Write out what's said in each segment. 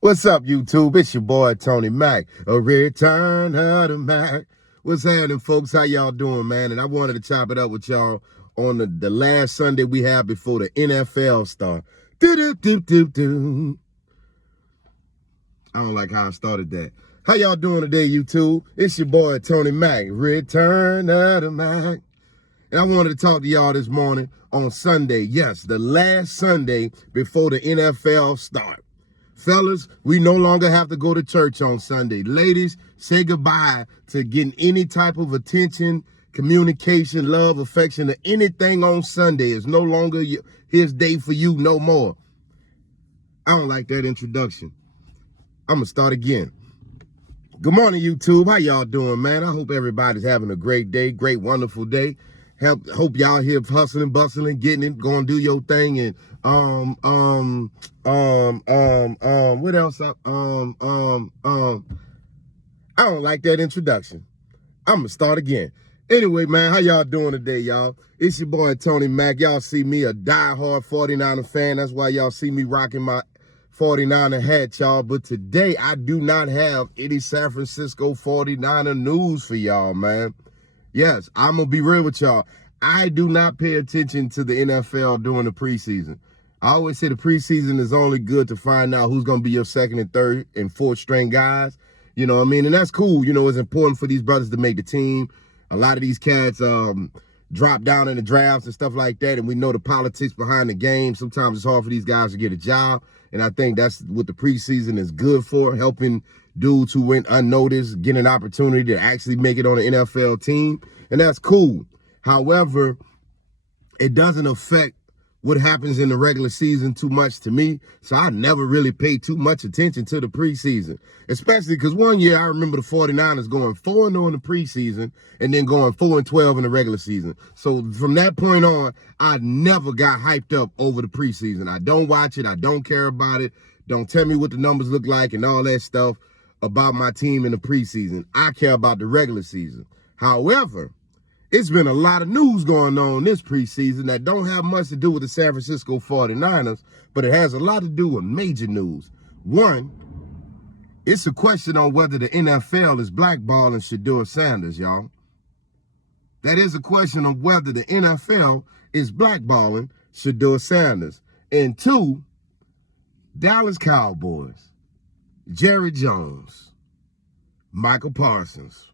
What's up, YouTube? It's your boy, Tony Mac. A return of the Mac. What's happening, folks? How y'all doing, man? And I wanted to chop it up with y'all on the last Sunday we have before the NFL start. Do-do-do-do-do. I don't like how I started that. How y'all doing today, YouTube? It's your boy, Tony Mac. Return of the Mac. And I wanted to talk to y'all this morning on Sunday. Yes, the last Sunday before the NFL start. Fellas, we no longer have to go to church on Sunday. Ladies, say goodbye to getting any type of attention, communication, love, affection, or anything on Sunday. It's no longer his day for you no more. I don't like that introduction. I'm going to start again. Good morning, YouTube. How y'all doing, man? I hope everybody's having a great day, great, wonderful day. Hope y'all here hustling, bustling, getting it, going to do your thing, and what else? I don't like that introduction. I'm gonna start again. Anyway, man, how y'all doing today, y'all? It's your boy Tony Mac. Y'all see me, a diehard 49er fan. That's why y'all see me rocking my 49er hat, y'all. But today, I do not have any San Francisco 49er news for y'all, man. Yes, I'm going to be real with y'all. I do not pay attention to the NFL during the preseason. I always say the preseason is only good to find out who's going to be your second and third and fourth string guys. You know what I mean? And that's cool. You know, it's important for these brothers to make the team. A lot of these cats drop down in the drafts and stuff like that, and we know the politics behind the game. Sometimes it's hard for these guys to get a job, and I think that's what the preseason is good for, helping dudes who went unnoticed get an opportunity to actually make it on an NFL team, and that's cool. However, it doesn't affect what happens in the regular season too much to me, so I never really paid too much attention to the preseason, especially because one year I remember the 49ers going 4-0 in the preseason and then going 4-12 in the regular season. So from that point on, I never got hyped up over the preseason. I don't watch it. I don't care about it. Don't tell me what the numbers look like and all that stuff about my team in the preseason. I care about the regular season. However, it's been a lot of news going on this preseason that don't have much to do with the San Francisco 49ers, but it has a lot to do with major news. One, it's a question on whether the NFL is blackballing Shedeur Sanders, y'all. That is a question of whether the NFL is blackballing Shedeur Sanders. And two, Dallas Cowboys, Jerry Jones, Micah Parsons.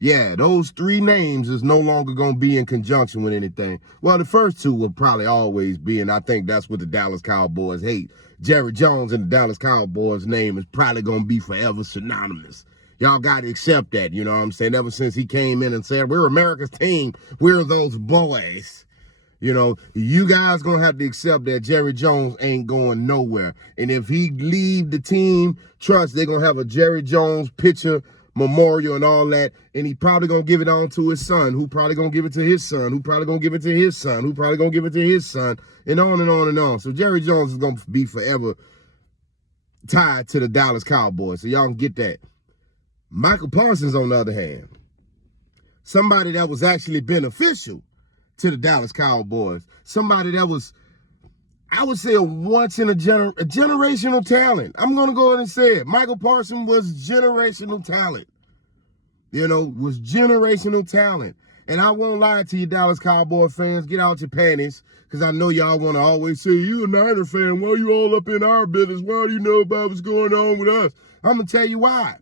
Yeah, those three names is no longer going to be in conjunction with anything. Well, the first two will probably always be, and I think that's what the Dallas Cowboys hate. Jerry Jones and the Dallas Cowboys name is probably going to be forever synonymous. Y'all got to accept that, you know what I'm saying? Ever since he came in and said, we're America's team, we're those boys. You know, you guys going to have to accept that Jerry Jones ain't going nowhere. And if he leave the team, trust, they're going to have a Jerry Jones picture, memorial and all that, and he probably gonna give it on to his son, who probably gonna give it to his son, who probably gonna give it to his son, who probably gonna give it to his son, and on and on and on. So Jerry Jones is gonna be forever tied to the Dallas Cowboys, so y'all can get that. Michael Parsons, on the other hand, somebody that was actually beneficial to the Dallas Cowboys, somebody that was, I would say, a once in a generational talent. I'm going to go ahead and say it. Michael Parson was generational talent. You know, was generational talent. And I won't lie to you, Dallas Cowboy fans. Get out your panties, because I know y'all want to always say, you a Niner fan, why are you all up in our business? Why do you know about what's going on with us? I'm going to tell you why.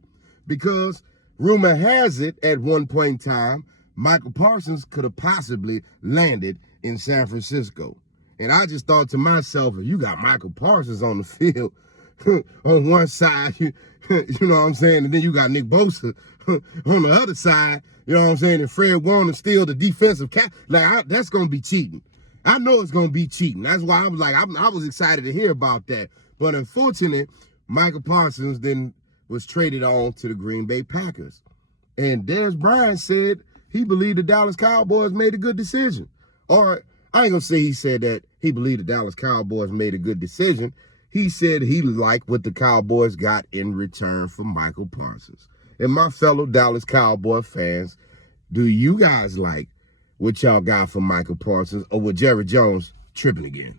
Because rumor has it, at one point in time, Michael Parsons could have possibly landed in San Francisco. And I just thought to myself, if you got Michael Parsons on the field on one side, you know what I'm saying, and then you got Nick Bosa on the other side, you know what I'm saying, and Fred Warner still the defensive cap, that's going to be cheating. I know it's going to be cheating. That's why I was like, I was excited to hear about that. But unfortunately, Michael Parsons then was traded on to the Green Bay Packers. And Dez Bryant said he believed the Dallas Cowboys made a good decision. Or I ain't going to say he said that he believed the Dallas Cowboys made a good decision. He said he liked what the Cowboys got in return for Michael Parsons. And my fellow Dallas Cowboy fans, do you guys like what y'all got for Michael Parsons, or with Jerry Jones tripping again?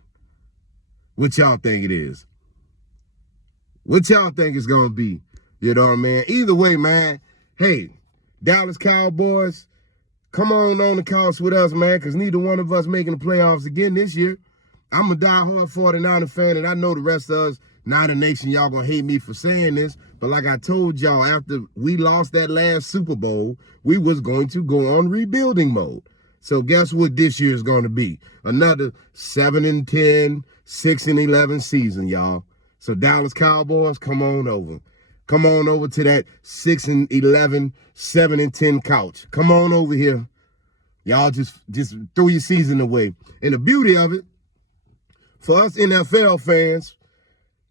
What y'all think it is? What y'all think it's going to be? You know what I mean? Either way, man, hey, Dallas Cowboys, come on the couch with us, man, because neither one of us making the playoffs again this year. I'm a diehard 49er fan, and I know the rest of us, Niner Nation, y'all going to hate me for saying this, but like I told y'all, after we lost that last Super Bowl, we was going to go on rebuilding mode. So guess what this year is going to be? Another 7-10, 6-11 season, y'all. So Dallas Cowboys, come on over. Come on over to that 6-11, 7-10 couch. Come on over here. Y'all just throw your season away. And the beauty of it, for us NFL fans,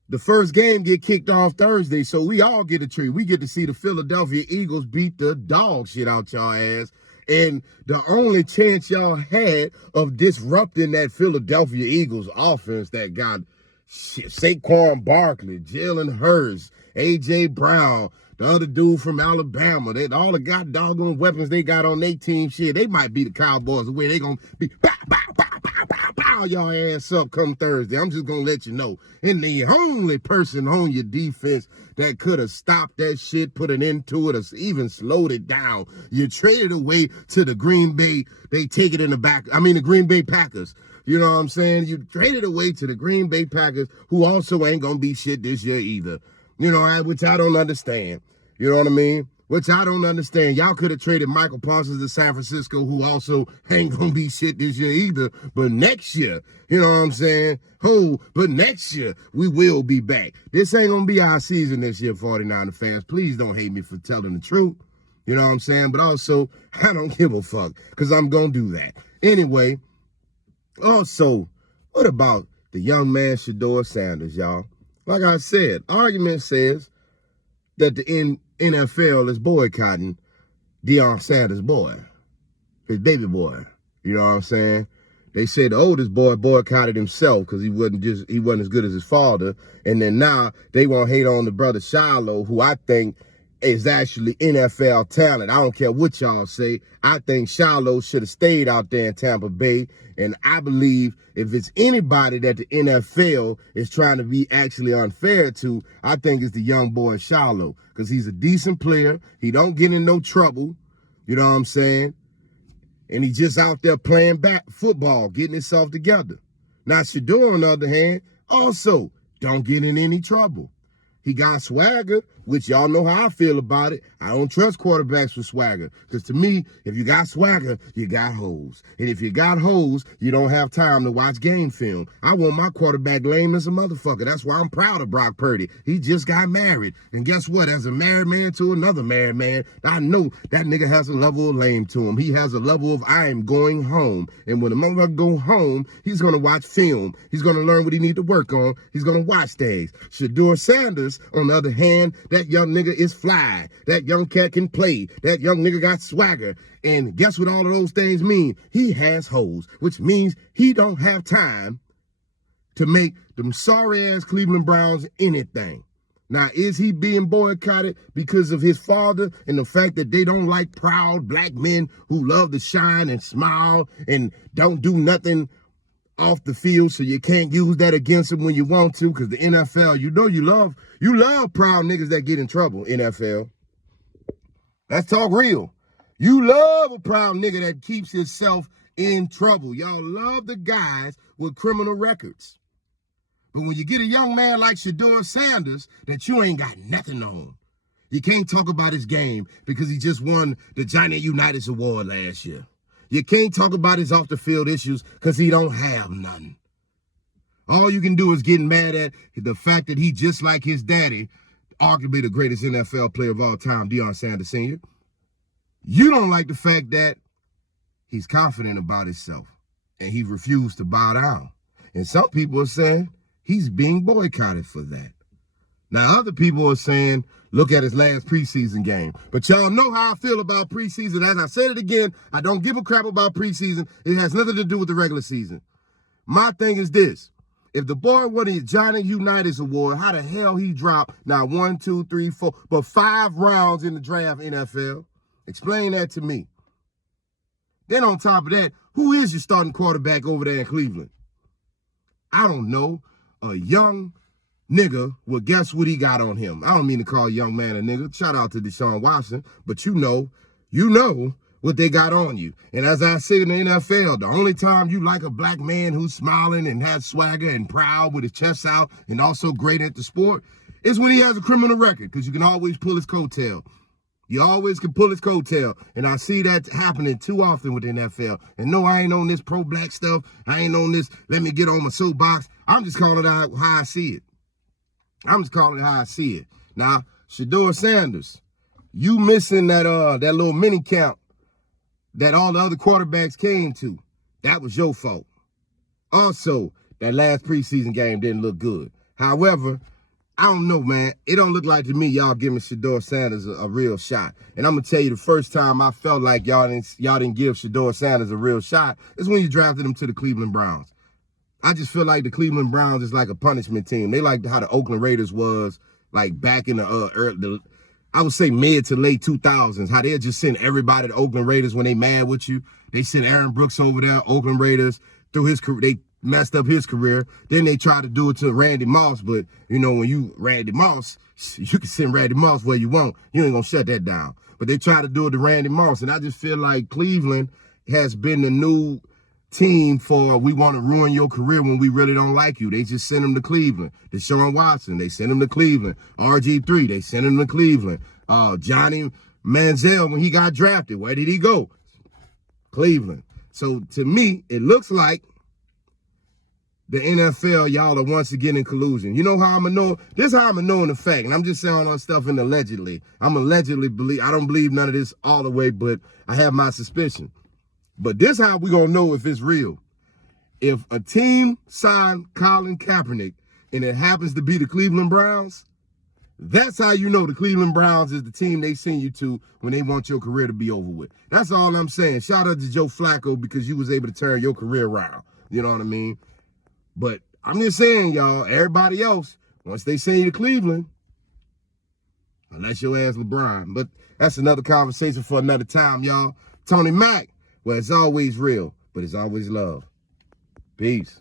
the first game get kicked off Thursday, so we all get a treat. We get to see the Philadelphia Eagles beat the dog shit out y'all ass. And the only chance y'all had of disrupting that Philadelphia Eagles offense that got Saquon Barkley, Jalen Hurts, A.J. Brown, the other dude from Alabama, they all the god doggone weapons they got on their team, shit, they might be the Cowboys the way they gonna be bow, bow, bow, bow, bow, bow, y'all ass up come Thursday. I'm just gonna let you know. And the only person on your defense that could have stopped that shit, put an end to it, or even slowed it down, you traded away to the Green Bay, they take it in the back, the Green Bay Packers. You know what I'm saying? You traded away to the Green Bay Packers, who also ain't gonna be shit this year either. You know, which I don't understand. You know what I mean? Which I don't understand. Y'all could have traded Michael Parsons to San Francisco, who also ain't gonna be shit this year either. But next year, you know what I'm saying? But next year, we will be back. This ain't gonna be our season this year, 49er fans. Please don't hate me for telling the truth. You know what I'm saying? But also, I don't give a fuck, because I'm gonna do that. Anyway, also, what about the young man Shedeur Sanders, y'all? Like I said, argument says that the NFL is boycotting Deion Sanders' boy, his baby boy. You know what I'm saying? They say the oldest boy boycotted himself because he wasn't as good as his father. And then now they want to hate on the brother Shiloh, who I think is actually NFL talent. I don't care what y'all say. I think Shiloh should have stayed out there in Tampa Bay. And I believe if it's anybody that the NFL is trying to be actually unfair to, I think it's the young boy Shiloh, because he's a decent player. He don't get in no trouble. You know what I'm saying? And he's just out there playing back football, getting himself together. Now, Sheduer, on the other hand, also don't get in any trouble. He got swagger, which y'all know how I feel about it. I don't trust quarterbacks with swagger. Because to me, if you got swagger, you got hoes. And if you got hoes, you don't have time to watch game film. I want my quarterback lame as a motherfucker. That's why I'm proud of Brock Purdy. He just got married. And guess what? As a married man to another married man, I know that nigga has a level of lame to him. He has a level of I am going home. And when a motherfucker go home, he's going to watch film. He's going to learn what he need to work on. He's going to watch things. Shedeur Sanders, on the other hand, that young nigga is fly. That young cat can play. That young nigga got swagger. And guess what all of those things mean? He has hoes, which means he don't have time to make them sorry-ass Cleveland Browns anything. Now, is he being boycotted because of his father and the fact that they don't like proud black men who love to shine and smile and don't do nothing off the field, so you can't use that against them when you want to? Because the NFL, you know you love proud niggas that get in trouble, NFL. Let's talk real. You love a proud nigga that keeps himself in trouble. Y'all love the guys with criminal records. But when you get a young man like Shedeur Sanders that you ain't got nothing on, you can't talk about his game because he just won the Johnny Unitas Award last year. You can't talk about his off-the-field issues because he don't have none. All you can do is get mad at the fact that he, just like his daddy, arguably the greatest NFL player of all time, Deion Sanders Sr., you don't like the fact that he's confident about himself and he refused to bow down. And some people are saying he's being boycotted for that. Now, other people are saying, look at his last preseason game. But y'all know how I feel about preseason. As I said it again, I don't give a crap about preseason. It has nothing to do with the regular season. My thing is this. If the boy won the Johnny Unitas Award, how the hell he dropped now 1, 2, 3, 4, but 5 rounds in the draft, NFL? Explain that to me. Then on top of that, who is your starting quarterback over there in Cleveland? I don't know. A young nigga, well, guess what he got on him? I don't mean to call a young man a nigga. Shout out to Deshaun Watson. But you know what they got on you. And as I say in the NFL, the only time you like a black man who's smiling and has swagger and proud with his chest out and also great at the sport is when he has a criminal record, because you can always pull his coattail. You always can pull his coattail. And I see that happening too often with the NFL. And no, I ain't on this pro-black stuff. I ain't on this, let me get on my soapbox. I'm just calling it how I see it. I'm just calling it how I see it. Now, Shedeur Sanders, you missing that little mini camp that all the other quarterbacks came to. That was your fault. Also, that last preseason game didn't look good. However, I don't know, man. It don't look like to me y'all giving Shedeur Sanders a real shot. And I'm gonna tell you, the first time I felt like y'all didn't give Shedeur Sanders a real shot is when you drafted him to the Cleveland Browns. I just feel like the Cleveland Browns is like a punishment team. They like how the Oakland Raiders was like back in the I would say mid to late 2000s, how they'll just send everybody to Oakland Raiders when they mad with you. They sent Aaron Brooks over there, Oakland Raiders, through his career. They messed up his career. Then they tried to do it to Randy Moss, but you know, when you Randy Moss, you can send Randy Moss where you want. You ain't gonna shut that down. But they tried to do it to Randy Moss, and I just feel like Cleveland has been the new team for we want to ruin your career when we really don't like you. They just send him to Cleveland. Deshaun Watson, they send him to Cleveland. RG3, they send him to Cleveland. Johnny Manziel, when he got drafted, where did he go? Cleveland. So to me, it looks like the NFL, y'all are once again in collusion. You know how I'm gonna know? This is how I'm gonna know in the fact, and I'm just saying all that stuff in allegedly. I'm allegedly believe, I don't believe none of this all the way, but I have my suspicion. But this how we gonna know if it's real. If a team signed Colin Kaepernick and it happens to be the Cleveland Browns, that's how you know the Cleveland Browns is the team they send you to when they want your career to be over with. That's all I'm saying. Shout out to Joe Flacco because you was able to turn your career around. You know what I mean? But I'm just saying, y'all, everybody else, once they send you to Cleveland, unless your ass LeBron. But that's another conversation for another time, y'all. Tony Mack. Well, it's always real, but it's always love. Peace.